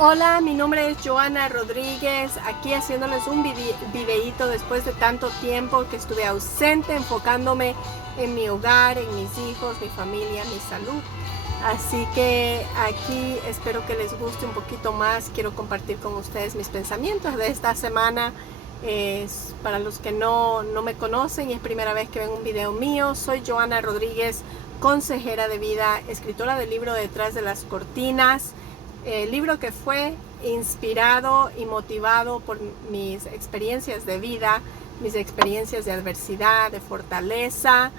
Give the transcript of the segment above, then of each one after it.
Hola, mi nombre es Joana Rodríguez, aquí haciéndoles un videíto después de tanto tiempo que estuve ausente, enfocándome en mi hogar, en mis hijos, mi familia, mi salud. Así que aquí espero que les guste un poquito más. Quiero compartir con ustedes mis pensamientos de esta semana. Para los que no me conocen y es primera vez que ven un video mío, soy Joana Rodríguez, consejera de vida, escritora del libro Detrás de las Cortinas. Libro que fue inspirado y motivado por mis experiencias de vida, mis experiencias de adversidad, de fortaleza,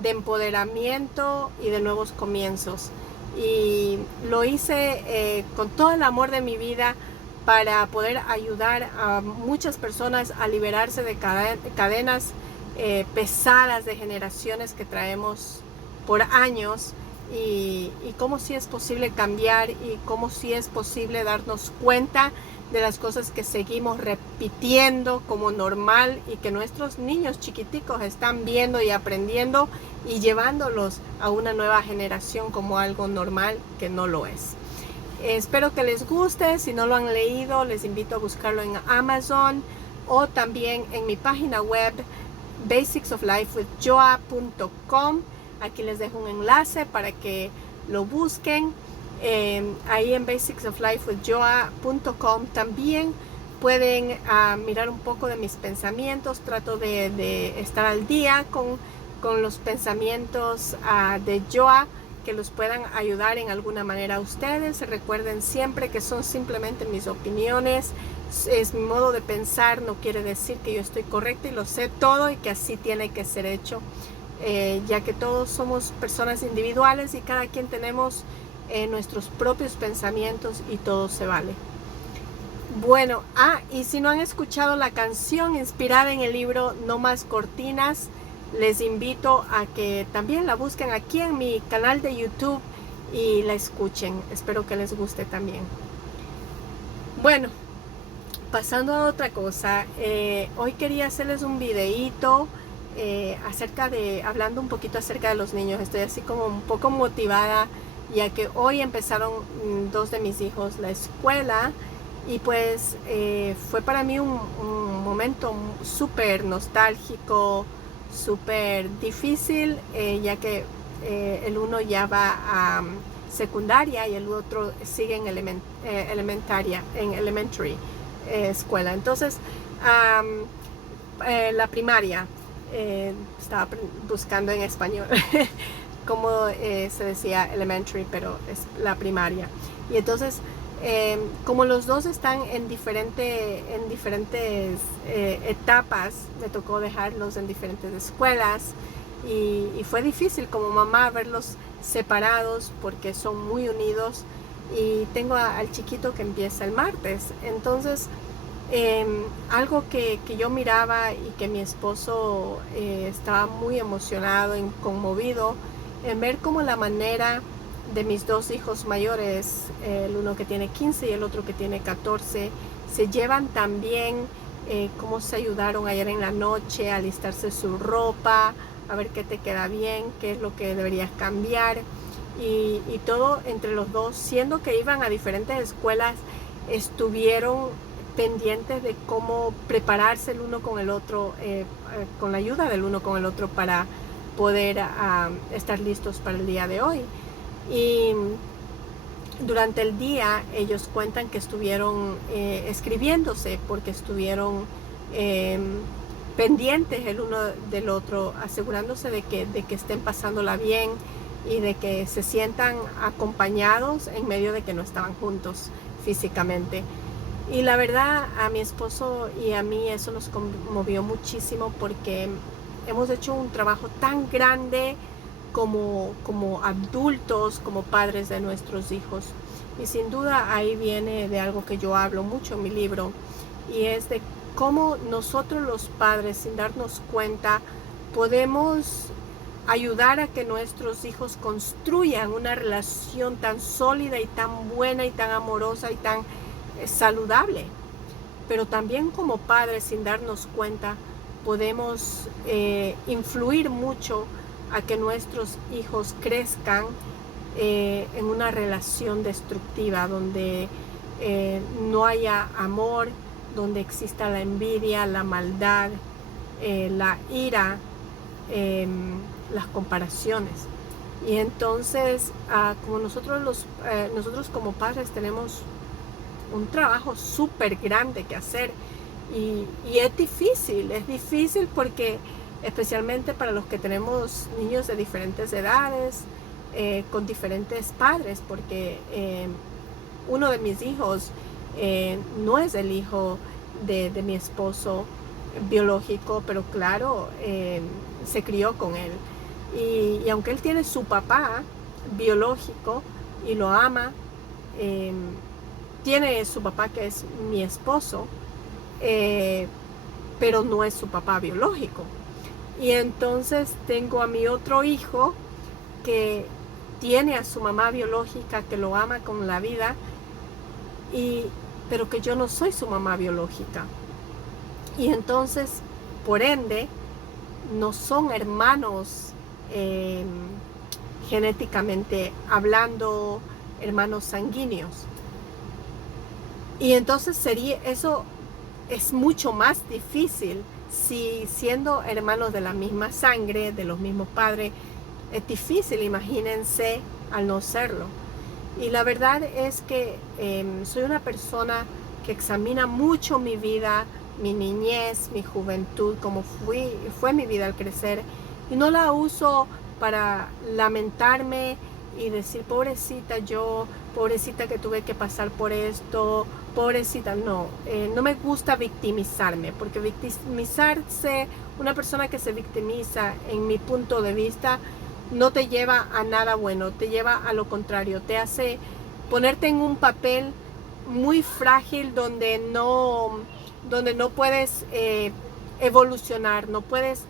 de empoderamiento y de nuevos comienzos. Y lo hice con todo el amor de mi vida para poder ayudar a muchas personas a liberarse de cadenas pesadas de generaciones que traemos por años. Y cómo sí es posible cambiar y cómo sí es posible darnos cuenta de las cosas que seguimos repitiendo como normal y que nuestros niños chiquiticos están viendo y aprendiendo y llevándolos a una nueva generación como algo normal que no lo es. Espero que les guste. Si no lo han leído, les invito a buscarlo en Amazon o también en mi página web basicsoflifewithjoa.com. Aquí les dejo un enlace para que lo busquen. Ahí en basicsoflifewithjoa.com también pueden mirar un poco de mis pensamientos. Trato de estar al día con los pensamientos de Joa, que los puedan ayudar en alguna manera a ustedes. Recuerden siempre que son simplemente mis opiniones, es mi modo de pensar, no quiere decir que yo estoy correcta y lo sé todo y que así tiene que ser hecho. Ya que todos somos personas individuales y cada quien tenemos nuestros propios pensamientos y todo se vale. Bueno, y si no han escuchado la canción inspirada en el libro No Más Cortinas, les invito a que también la busquen aquí en mi canal de YouTube y la escuchen. Espero que les guste también. Bueno, pasando a otra cosa, hoy quería hacerles un videíto hablando un poquito acerca de los niños. Estoy así como un poco motivada, ya que hoy empezaron dos de mis hijos la escuela y pues fue para mí un momento súper nostálgico, súper difícil, ya que el uno ya va a secundaria y el otro sigue en elementary escuela. Entonces la primaria, estaba buscando en español como se decía elementary, pero es la primaria. Y entonces como los dos están en diferentes etapas, me tocó dejarlos en diferentes escuelas y fue difícil como mamá verlos separados porque son muy unidos. Y tengo al chiquito que empieza el martes. Entonces algo que yo miraba y que mi esposo estaba muy emocionado y conmovido en ver cómo la manera de mis dos hijos mayores, el uno que tiene 15 y el otro que tiene 14, se llevan tan bien, cómo se ayudaron ayer en la noche a alistarse su ropa, a ver qué te queda bien, qué es lo que deberías cambiar y todo entre los dos, siendo que iban a diferentes escuelas, estuvieron pendientes de cómo prepararse el uno con el otro, con la ayuda del uno con el otro para poder estar listos para el día de hoy. Y durante el día ellos cuentan que estuvieron escribiéndose porque estuvieron pendientes el uno del otro, asegurándose de que estén pasándola bien y de que se sientan acompañados en medio de que no estaban juntos físicamente. Y la verdad, a mi esposo y a mí eso nos conmovió muchísimo porque hemos hecho un trabajo tan grande como adultos, como padres de nuestros hijos. Y sin duda ahí viene de algo que yo hablo mucho en mi libro, y es de cómo nosotros los padres, sin darnos cuenta, podemos ayudar a que nuestros hijos construyan una relación tan sólida y tan buena y tan amorosa y tan saludable. Pero también como padres, sin darnos cuenta, podemos influir mucho a que nuestros hijos crezcan en una relación destructiva donde no haya amor, donde exista la envidia, la maldad, la ira, las comparaciones. Y entonces, como nosotros como padres tenemos un trabajo súper grande que hacer, y es difícil porque especialmente para los que tenemos niños de diferentes edades, con diferentes padres, porque uno de mis hijos no es el hijo de mi esposo biológico, pero claro, se crió con él. Y aunque él tiene su papá biológico y lo ama, tiene su papá que es mi esposo, pero no es su papá biológico. Y entonces tengo a mi otro hijo que tiene a su mamá biológica, que lo ama con la vida, pero que yo no soy su mamá biológica. Y entonces, por ende, no son hermanos genéticamente hablando, hermanos sanguíneos. Y entonces eso es mucho más difícil si siendo hermanos de la misma sangre, de los mismos padres, es difícil, imagínense, al no serlo. Y la verdad es que soy una persona que examina mucho mi vida, mi niñez, mi juventud, como fue mi vida al crecer, y no la uso para lamentarme y decir, pobrecita yo, pobrecita que tuve que pasar por esto, pobrecita, no me gusta victimizarme, porque victimizarse, una persona que se victimiza, en mi punto de vista, no te lleva a nada bueno, te lleva a lo contrario, te hace ponerte en un papel muy frágil donde no puedes evolucionar, no puedes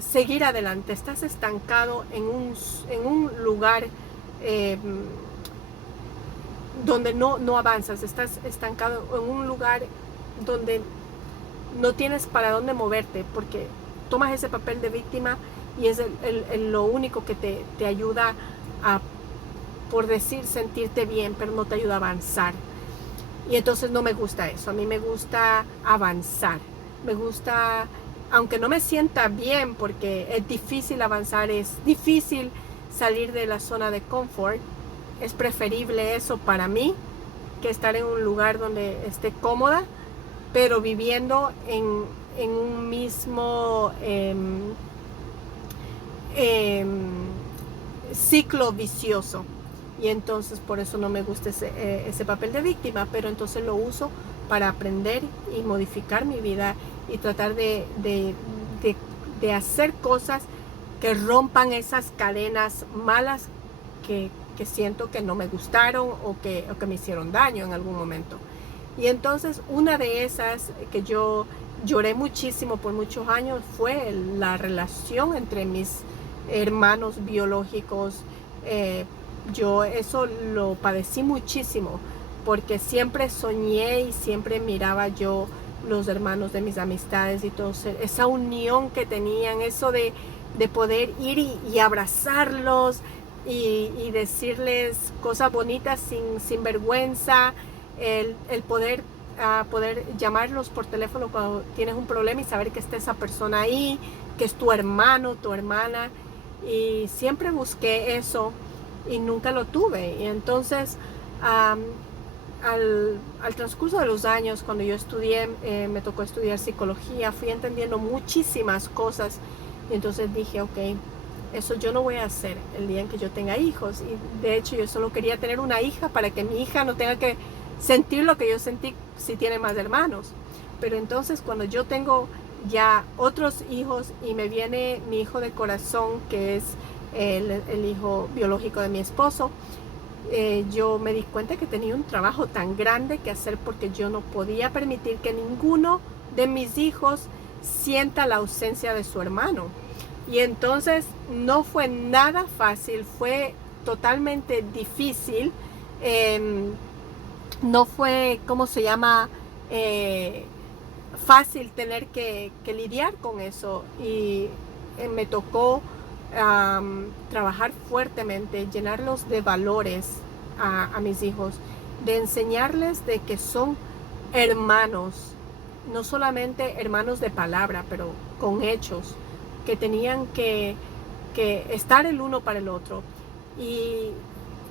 seguir adelante, estás estancado en un lugar donde no avanzas, estás estancado en un lugar donde no tienes para dónde moverte, porque tomas ese papel de víctima y es lo único que te ayuda a, por decir, sentirte bien, pero no te ayuda a avanzar. Y entonces no me gusta eso, a mí me gusta avanzar, me gusta, aunque no me sienta bien, porque es difícil avanzar, es difícil salir de la zona de confort, es preferible eso para mí que estar en un lugar donde esté cómoda, pero viviendo en un mismo ciclo vicioso. Y entonces por eso no me gusta ese papel de víctima, pero entonces lo uso para aprender y modificar mi vida y tratar de hacer cosas que rompan esas cadenas malas que siento que no me gustaron o que me hicieron daño en algún momento. Y entonces una de esas que yo lloré muchísimo por muchos años fue la relación entre mis hermanos biológicos. Yo eso lo padecí muchísimo porque siempre soñé y siempre miraba yo los hermanos de mis amistades y todo, esa unión que tenían, eso de poder ir y abrazarlos y decirles cosas bonitas sin vergüenza, el poder llamarlos por teléfono cuando tienes un problema y saber que está esa persona ahí, que es tu hermano, tu hermana, y siempre busqué eso y nunca lo tuve. Y entonces al transcurso de los años, cuando yo estudié, me tocó estudiar psicología, fui entendiendo muchísimas cosas y entonces dije, ok, eso yo no voy a hacer el día en que yo tenga hijos. Y de hecho yo solo quería tener una hija para que mi hija no tenga que sentir lo que yo sentí si tiene más hermanos. Pero entonces cuando yo tengo ya otros hijos y me viene mi hijo de corazón, que es el hijo biológico de mi esposo, yo me di cuenta que tenía un trabajo tan grande que hacer, porque yo no podía permitir que ninguno de mis hijos sienta la ausencia de su hermano. Y entonces no fue nada fácil, fue totalmente difícil. No fue, ¿cómo se llama? Fácil tener que lidiar con eso. Y me tocó trabajar fuertemente, llenarlos de valores a mis hijos. de enseñarles de que son hermanos, no solamente hermanos de palabra, pero con hechos, que tenían que estar el uno para el otro. Y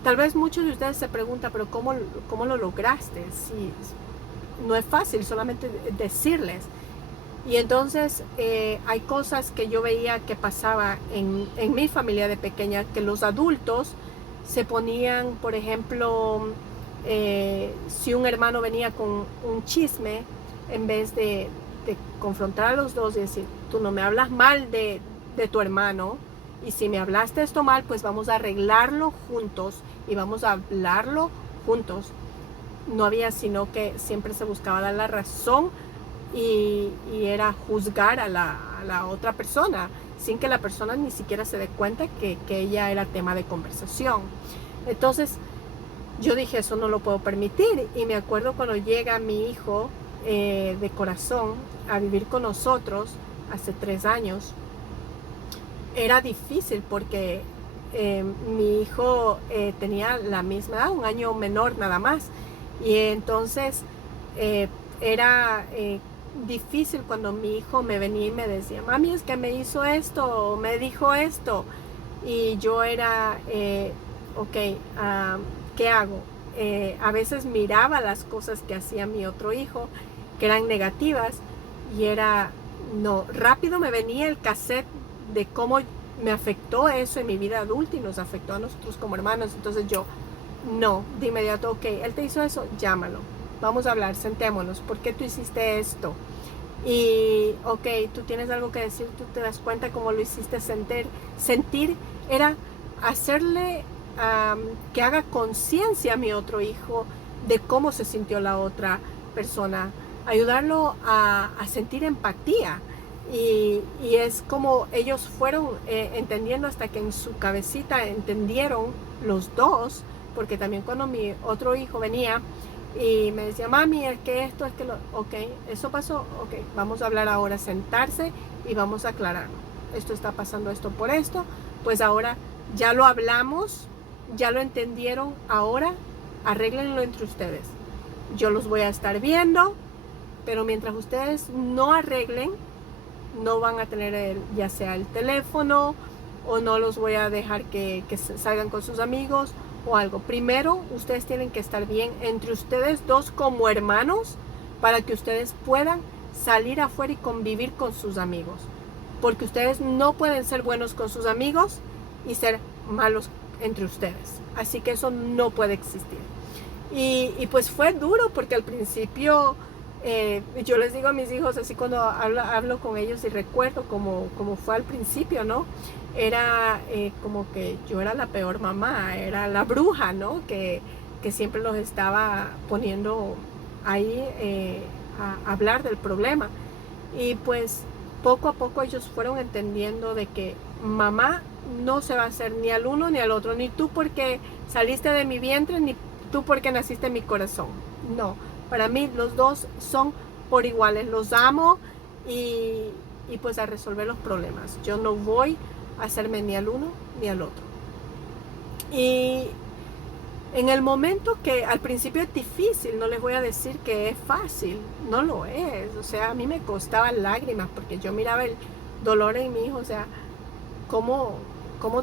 tal vez muchos de ustedes se preguntan, pero ¿cómo lo lograste? Si no es fácil solamente decirles. Y entonces hay cosas que yo veía que pasaba en mi familia de pequeña, que los adultos se ponían, por ejemplo, si un hermano venía con un chisme, en vez de confrontar a los dos y decir, tú no me hablas mal de tu hermano, y si me hablaste esto mal, pues vamos a arreglarlo juntos y vamos a hablarlo juntos. No había sino que siempre se buscaba dar la razón y era juzgar a la otra persona sin que la persona ni siquiera se dé cuenta que ella era tema de conversación. Entonces yo dije, eso no lo puedo permitir. Y me acuerdo cuando llega mi hijo de corazón a vivir con nosotros hace 3 años, era difícil porque mi hijo tenía la misma edad, 1 año menor nada más. Y entonces era difícil cuando mi hijo me venía y me decía, mami, es que me hizo esto, o me dijo esto. Y yo era, ok, ¿qué hago? A veces miraba las cosas que hacía mi otro hijo, que eran negativas, y era, no, rápido me venía el cassette de cómo me afectó eso en mi vida adulta y nos afectó a nosotros como hermanos. Entonces yo, no, de inmediato, ok, él te hizo eso, llámalo, vamos a hablar, sentémonos, ¿por qué tú hiciste esto? Y ok, tú tienes algo que decir, tú te das cuenta cómo lo hiciste sentir era hacerle que haga conciencia a mi otro hijo de cómo se sintió la otra persona, ayudarlo a sentir empatía. Y es como ellos fueron entendiendo hasta que en su cabecita entendieron los dos, porque también cuando mi otro hijo venía y me decía, mami, es que esto, es que lo, ok, eso pasó, ok, vamos a hablar ahora, sentarse y vamos a aclararlo. Esto está pasando, esto por esto, pues ahora ya lo hablamos, ya lo entendieron, ahora arréglenlo entre ustedes. Yo los voy a estar viendo, pero mientras ustedes no arreglen, no van a tener ya sea el teléfono, o no los voy a dejar que salgan con sus amigos o algo. Primero, ustedes tienen que estar bien entre ustedes dos como hermanos para que ustedes puedan salir afuera y convivir con sus amigos. Porque ustedes no pueden ser buenos con sus amigos y ser malos entre ustedes. Así que eso no puede existir. Y pues fue duro porque al principio yo les digo a mis hijos así cuando hablo con ellos y recuerdo como fue al principio, ¿no? Era como que yo era la peor mamá, era la bruja, ¿no? Que siempre los estaba poniendo ahí a hablar del problema. Y pues poco a poco ellos fueron entendiendo de que mamá no se va a hacer ni al uno ni al otro, ni tú porque saliste de mi vientre, ni tú porque naciste en mi corazón. No, para mí los dos son por iguales, los amo y pues a resolver los problemas. Yo no voy a hacerme ni al uno ni al otro. Y en el momento que al principio es difícil, no les voy a decir que es fácil, no lo es. O sea, a mí me costaba lágrimas porque yo miraba el dolor en mi hijo, o sea, ¿cómo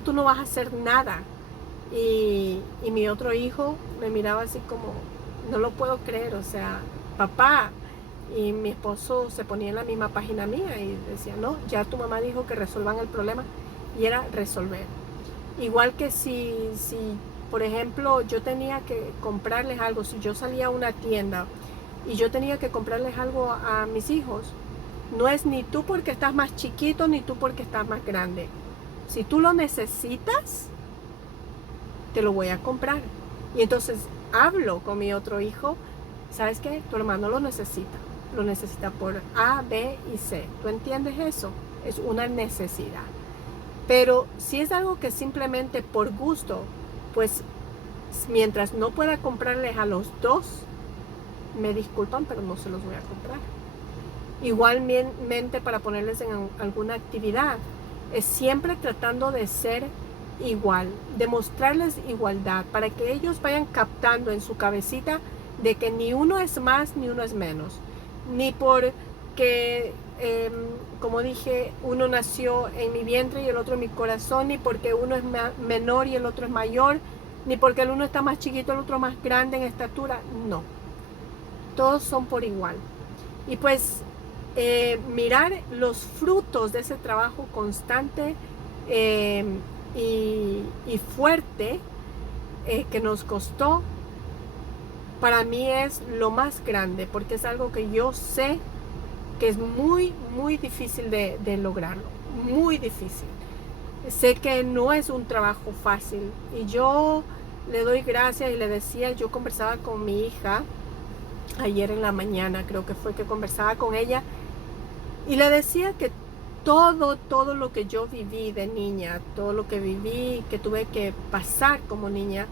tú no vas a hacer nada? Y mi otro hijo me miraba así como, no lo puedo creer, o sea, papá. Y mi esposo se ponía en la misma página mía y decía, no, ya tu mamá dijo que resuelvan el problema, y era resolver. Igual que si por ejemplo, yo tenía que comprarles algo, si yo salía a una tienda y yo tenía que comprarles algo a mis hijos, no es ni tú porque estás más chiquito, ni tú porque estás más grande. Si tú lo necesitas, te lo voy a comprar. Y entonces hablo con mi otro hijo, ¿sabes qué? Tu hermano lo necesita por A, B y C. ¿Tú entiendes eso? Es una necesidad. Pero si es algo que simplemente por gusto, pues mientras no pueda comprarles a los dos, me disculpan, pero no se los voy a comprar. Igualmente para ponerles en alguna actividad, es siempre tratando de ser igual, demostrarles igualdad, para que ellos vayan captando en su cabecita de que ni uno es más ni uno es menos, ni porque, como dije, uno nació en mi vientre y el otro en mi corazón, ni porque uno es menor y el otro es mayor, ni porque el uno está más chiquito, el otro más grande en estatura. No, todos son por igual. Y pues mirar los frutos de ese trabajo constante y fuerte que nos costó, para mí es lo más grande, porque es algo que yo sé que es muy, muy difícil de lograrlo, muy difícil. Sé que no es un trabajo fácil y yo le doy gracias y le decía, yo conversaba con mi hija ayer en la mañana, creo que fue que conversaba con ella y le decía que todo lo que yo viví de niña, todo lo que viví, que tuve que pasar como niña,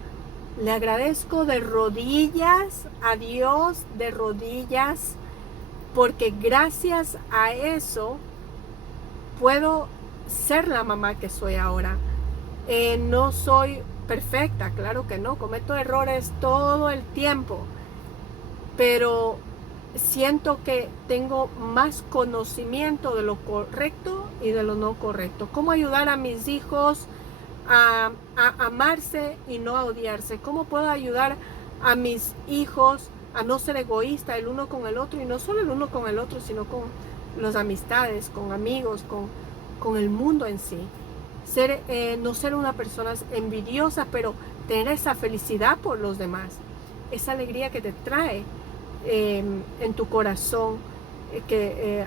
le agradezco de rodillas a Dios, de rodillas, porque gracias a eso puedo ser la mamá que soy ahora. No soy perfecta, claro que no, cometo errores todo el tiempo, pero siento que tengo más conocimiento de lo correcto y de lo no correcto. Cómo ayudar a mis hijos a amarse y no a odiarse. Cómo puedo ayudar a mis hijos a no ser egoísta el uno con el otro, y no solo el uno con el otro, sino con las amistades, con amigos, con el mundo en sí. No ser una persona envidiosa, pero tener esa felicidad por los demás, esa alegría que te trae en tu corazón,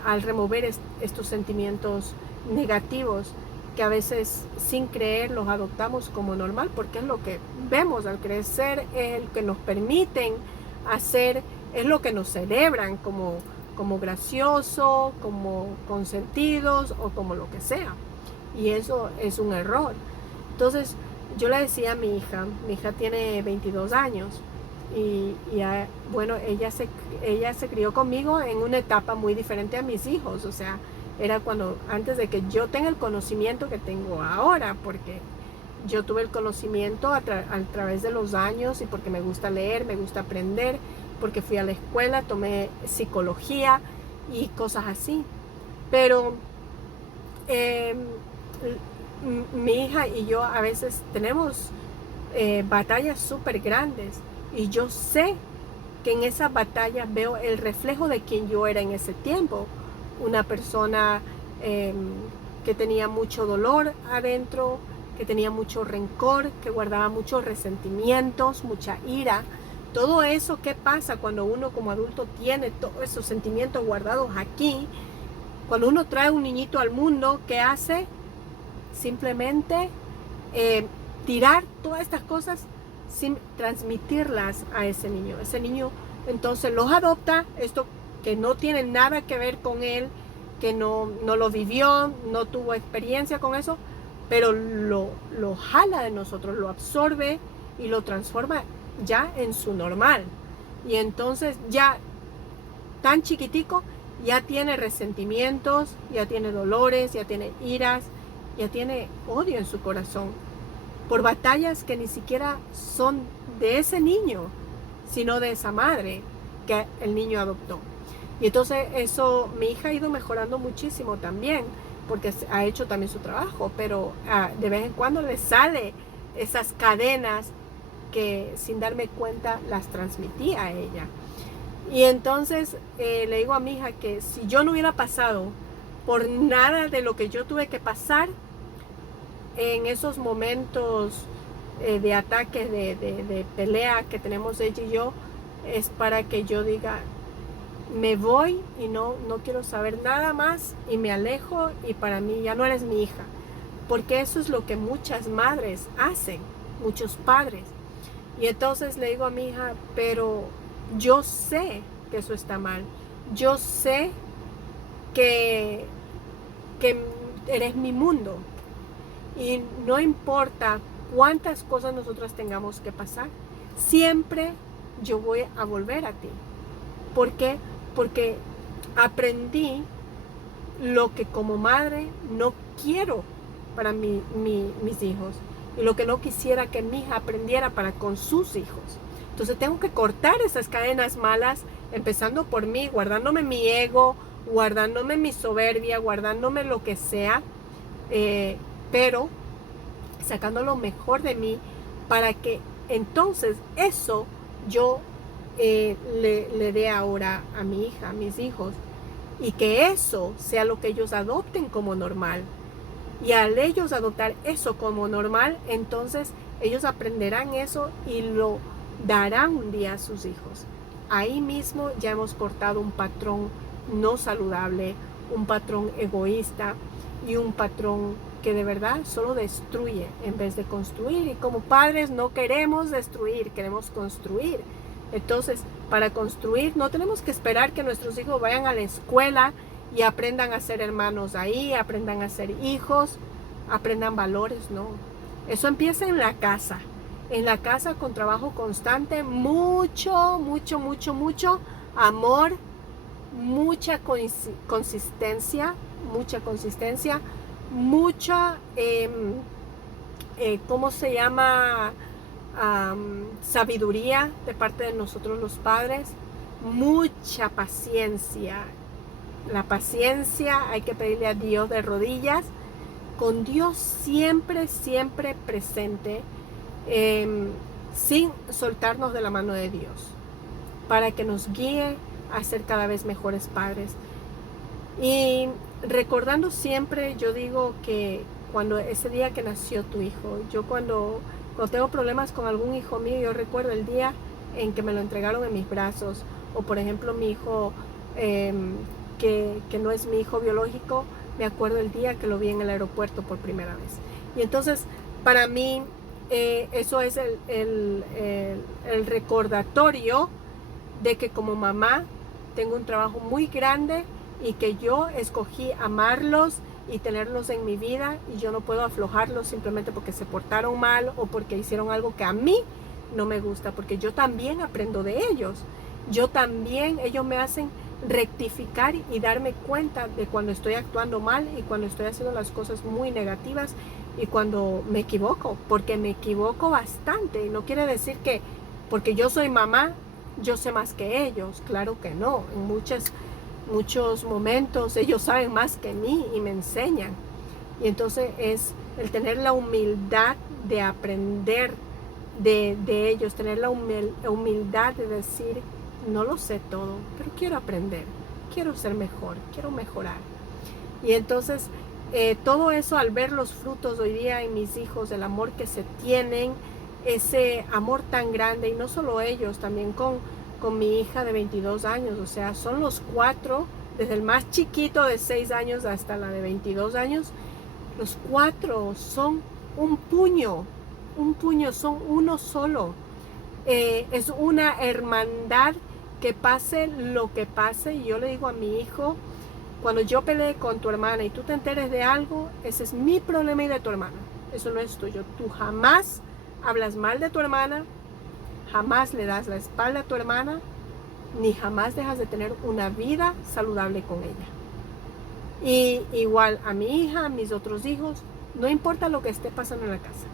al remover estos sentimientos negativos que a veces sin creer los adoptamos como normal, porque es lo que vemos al crecer, es el que nos permiten hacer, es lo que nos celebran como gracioso, como consentidos o como lo que sea, y eso es un error. Entonces yo le decía a mi hija tiene 22 años y bueno, ella se crió conmigo en una etapa muy diferente a mis hijos, o sea, era antes de que yo tenga el conocimiento que tengo ahora, porque yo tuve el conocimiento a través de los años y porque me gusta leer, me gusta aprender, porque fui a la escuela, tomé psicología y cosas así. Pero mi hija y yo a veces tenemos batallas súper grandes, y yo sé que en esas batallas veo el reflejo de quien yo era en ese tiempo, una persona que tenía mucho dolor adentro, que tenía mucho rencor, que guardaba muchos resentimientos, mucha ira. Todo eso, ¿qué pasa cuando uno como adulto tiene todos esos sentimientos guardados aquí? Cuando uno trae un niñito al mundo, ¿qué hace? Simplemente tirar todas estas cosas sin transmitirlas a ese niño. Ese niño entonces los adopta, esto que no tiene nada que ver con él, que no lo vivió, no tuvo experiencia con eso, pero lo jala de nosotros, lo absorbe y lo transforma ya en su normal. Y entonces ya tan chiquitico ya tiene resentimientos, ya tiene dolores, ya tiene iras, ya tiene odio en su corazón por batallas que ni siquiera son de ese niño, sino de esa madre que el niño adoptó. Y entonces eso, mi hija ha ido mejorando muchísimo también, porque ha hecho también su trabajo, pero de vez en cuando le sale esas cadenas que sin darme cuenta las transmitía a ella. Y entonces le digo a mi hija que si yo no hubiera pasado por nada de lo que yo tuve que pasar en esos momentos de ataques, de pelea que tenemos ella y yo, es para que yo diga, me voy y no quiero saber nada más y me alejo, y para mí ya no eres mi hija, porque eso es lo que muchas madres hacen, muchos padres. Y entonces le digo a mi hija, pero yo sé que eso está mal, yo sé que eres mi mundo, y no importa cuántas cosas nosotros tengamos que pasar, siempre yo voy a volver a ti. ¿Por qué? Porque aprendí lo que como madre no quiero para mis hijos, y lo que no quisiera que mi hija aprendiera para con sus hijos. Entonces tengo que cortar esas cadenas malas, empezando por mí, guardándome mi ego, guardándome mi soberbia, guardándome lo que sea, pero sacando lo mejor de mí para que entonces eso yo le dé ahora a mi hija, a mis hijos, y que eso sea lo que ellos adopten como normal. Y al ellos adoptar eso como normal, entonces ellos aprenderán eso y lo darán un día a sus hijos. Ahí mismo ya hemos cortado un patrón no saludable, un patrón egoísta y un patrón que de verdad solo destruye en vez de construir. Y como padres no queremos destruir, queremos construir. Entonces, para construir no tenemos que esperar que nuestros hijos vayan a la escuela y aprendan a ser hermanos ahí, aprendan a ser hijos, aprendan valores, no. Eso empieza en la casa con trabajo constante, mucho amor, mucha consistencia, mucha, ¿cómo se llama? Sabiduría de parte de nosotros los padres, mucha paciencia. La paciencia hay que pedirle a Dios de rodillas, con Dios siempre presente, sin soltarnos de la mano de Dios, para que nos guíe a ser cada vez mejores padres. Y recordando siempre, yo digo que cuando ese día que nació tu hijo, yo cuando tengo problemas con algún hijo mío, yo recuerdo el día en que me lo entregaron en mis brazos, o por ejemplo mi hijo que no es mi hijo biológico, me acuerdo el día que lo vi en el aeropuerto por primera vez. Y entonces para mí eso es el recordatorio de que como mamá tengo un trabajo muy grande y que yo escogí amarlos y tenerlos en mi vida, y yo no puedo aflojarlos simplemente porque se portaron mal o porque hicieron algo que a mí no me gusta, porque yo también aprendo de ellos. Ellos me hacen rectificar y darme cuenta de cuando estoy actuando mal y cuando estoy haciendo las cosas muy negativas y cuando me equivoco, porque me equivoco bastante. Y no quiere decir que porque yo soy mamá, yo sé más que ellos. Claro que no. En muchos momentos ellos saben más que mí y me enseñan. Y entonces es el tener la humildad de aprender de ellos, tener la humildad de decir, no lo sé todo, pero quiero aprender, quiero ser mejor, quiero mejorar. Y entonces todo eso, al ver los frutos hoy día en mis hijos, el amor que se tienen, ese amor tan grande, y no solo ellos, también con mi hija de 22 años, o sea, son los 4, desde el más chiquito de 6 años hasta la de 22 años, los 4 son un puño, son uno solo. Es una hermandad que pase lo que pase. Y yo le digo a mi hijo, cuando yo peleé con tu hermana y tú te enteres de algo, ese es mi problema y de tu hermana, eso no es tuyo. Tú jamás hablas mal de tu hermana, jamás le das la espalda a tu hermana, ni jamás dejas de tener una vida saludable con ella. Y igual a mi hija, a mis otros hijos, no importa lo que esté pasando en la casa.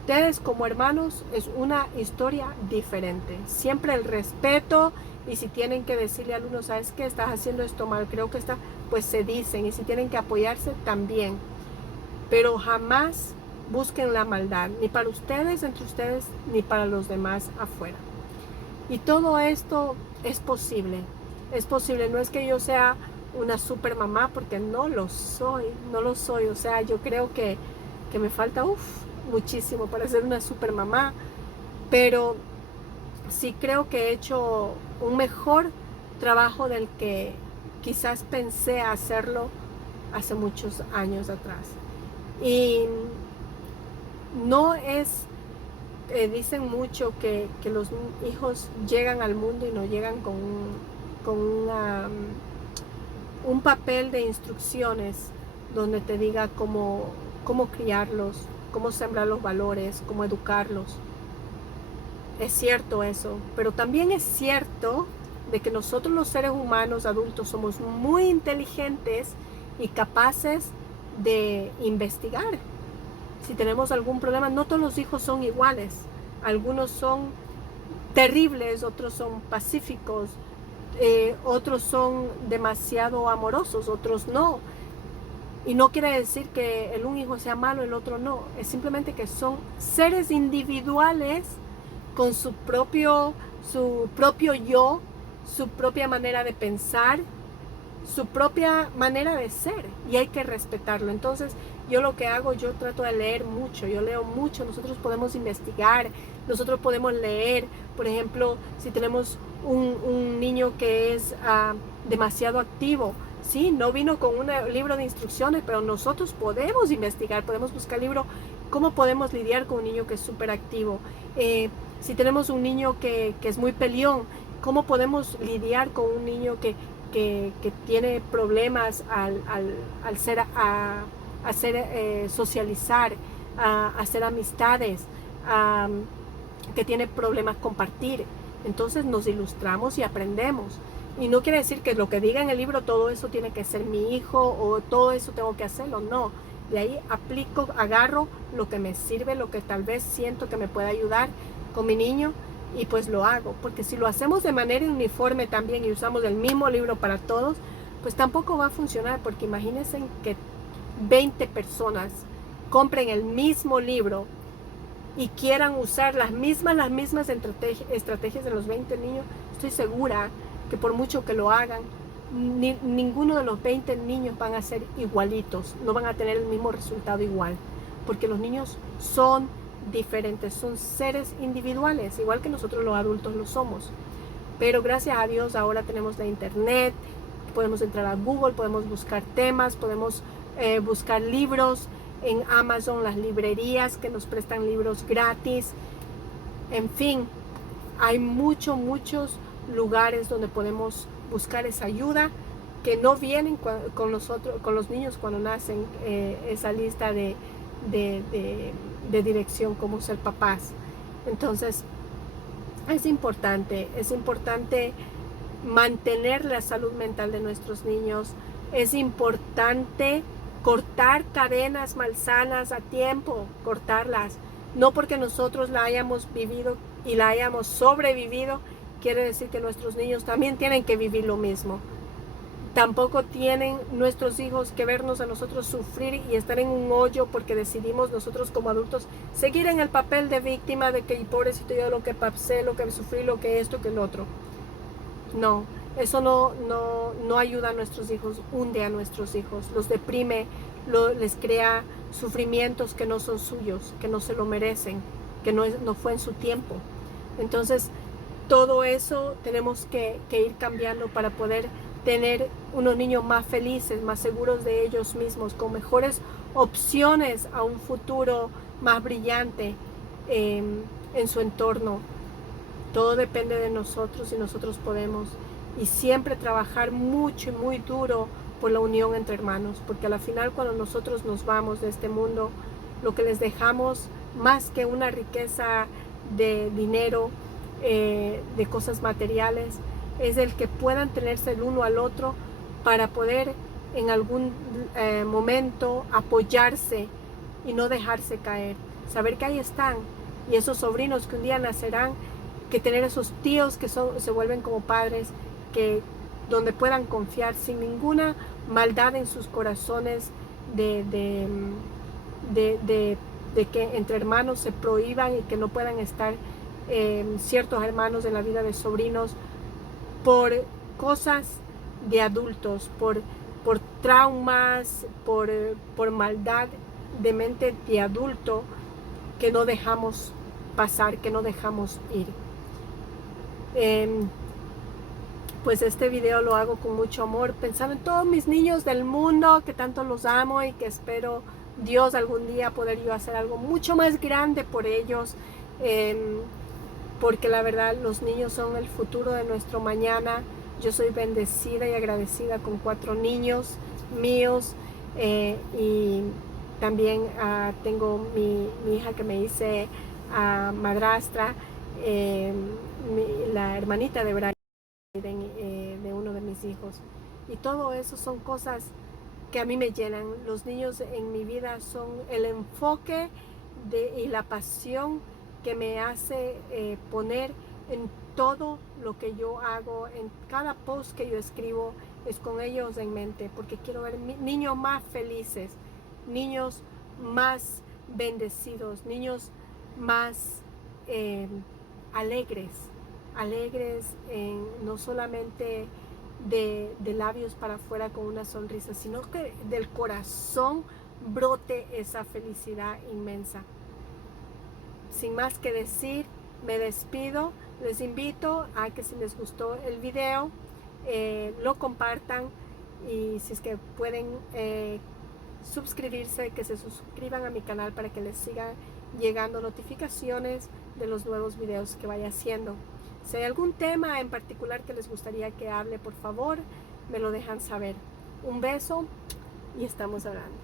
Ustedes como hermanos es una historia diferente. Siempre el respeto, y si tienen que decirle al uno, ¿sabes qué? Estás haciendo esto mal, creo que está, pues se dicen. Y si tienen que apoyarse, también. Pero jamás busquen la maldad, ni para ustedes, entre ustedes, ni para los demás afuera. Y todo esto es posible. Es posible. No es que yo sea una super mamá, porque no lo soy. O sea, yo creo que me falta muchísimo para ser una super mamá. Pero sí creo que he hecho un mejor trabajo del que quizás pensé hacerlo hace muchos años atrás. Y no es, dicen mucho que los hijos llegan al mundo y no llegan con un papel de instrucciones donde te diga cómo criarlos, cómo sembrar los valores, cómo educarlos. Es cierto eso, pero también es cierto de que nosotros los seres humanos adultos somos muy inteligentes y capaces de investigar. Si tenemos algún problema, no todos los hijos son iguales. Algunos son terribles, otros son pacíficos, otros son demasiado amorosos, otros no. Y no quiere decir que un hijo sea malo, el otro no. Es simplemente que son seres individuales con su propio yo, su propia manera de pensar, su propia manera de ser, y hay que respetarlo. Entonces, yo lo que hago, yo trato de leer mucho, yo leo mucho. Nosotros podemos investigar, nosotros podemos leer. Por ejemplo, si tenemos un niño que es demasiado activo, sí, no vino con un libro de instrucciones, pero nosotros podemos investigar, podemos buscar libro, cómo podemos lidiar con un niño que es súper activo. Si tenemos un niño que es muy peleón, cómo podemos lidiar con un niño que tiene problemas al socializar, a hacer amistades, que tiene problemas compartir. Entonces nos ilustramos y aprendemos. Y no quiere decir que lo que diga en el libro, todo eso tiene que ser mi hijo o todo eso tengo que hacerlo, no. De ahí aplico, agarro lo que me sirve, lo que tal vez siento que me puede ayudar con mi niño, y pues lo hago. Porque si lo hacemos de manera uniforme también y usamos el mismo libro para todos, pues tampoco va a funcionar, porque imagínense que 20 personas compren el mismo libro y quieran usar las mismas estrategias de los 20 niños. Estoy segura que por mucho que lo hagan, ninguno de los 20 niños van a ser igualitos, no van a tener el mismo resultado igual, porque los niños son diferentes, son seres individuales, igual que nosotros los adultos lo somos. Pero gracias a Dios ahora tenemos la internet, podemos entrar a Google, podemos buscar temas, podemos buscar libros en Amazon, las librerías que nos prestan libros gratis. En fin, hay muchos lugares donde podemos buscar esa ayuda, que no vienen con los niños cuando nacen, esa lista de dirección, como ser papás. Entonces es importante mantener la salud mental de nuestros niños. Es importante cortar cadenas malsanas a tiempo, cortarlas. No porque nosotros la hayamos vivido y la hayamos sobrevivido, quiere decir que nuestros niños también tienen que vivir lo mismo. Tampoco tienen nuestros hijos que vernos a nosotros sufrir y estar en un hoyo porque decidimos nosotros como adultos seguir en el papel de víctima, de que pobrecito yo, lo que pasé, lo que sufrí, lo que esto, que el otro. No, eso no ayuda a nuestros hijos, hunde a nuestros hijos, los deprime, les crea sufrimientos que no son suyos, que no se lo merecen, que no fue en su tiempo. Entonces, todo eso tenemos que ir cambiando para poder tener unos niños más felices, más seguros de ellos mismos, con mejores opciones a un futuro más brillante en su entorno. Todo depende de nosotros y nosotros podemos. Y siempre trabajar mucho y muy duro por la unión entre hermanos, porque al final cuando nosotros nos vamos de este mundo, lo que les dejamos, más que una riqueza de dinero, de cosas materiales, es el que puedan tenerse el uno al otro para poder en algún momento apoyarse y no dejarse caer. Saber que ahí están, y esos sobrinos que un día nacerán, que tener esos tíos que se vuelven como padres, donde puedan confiar sin ninguna maldad en sus corazones, de que entre hermanos se prohíban y que no puedan estar ciertos hermanos en la vida de sobrinos por cosas de adultos, por traumas, por maldad de mente de adulto que no dejamos pasar, que no dejamos ir. Pues este video lo hago con mucho amor, pensando en todos mis niños del mundo, que tanto los amo y que espero Dios algún día poder yo hacer algo mucho más grande por ellos, porque la verdad los niños son el futuro de nuestro mañana. Yo soy bendecida y agradecida con 4 niños míos, y también tengo mi hija que me hice madrastra, la hermanita de Brian, de uno de mis hijos, y todo eso son cosas que a mí me llenan. Los niños en mi vida son el enfoque y la pasión que me hace poner en todo lo que yo hago, en cada post que yo escribo, es con ellos en mente, porque quiero ver niños más felices, niños más bendecidos, niños más alegres, no solamente de labios para afuera con una sonrisa, sino que del corazón brote esa felicidad inmensa. Sin más que decir, me despido. Les invito a que si les gustó el video, lo compartan, y si es que pueden suscribirse, que se suscriban a mi canal para que les sigan llegando notificaciones de los nuevos videos que vaya haciendo. Si hay algún tema en particular que les gustaría que hable, por favor, me lo dejan saber. Un beso y estamos hablando.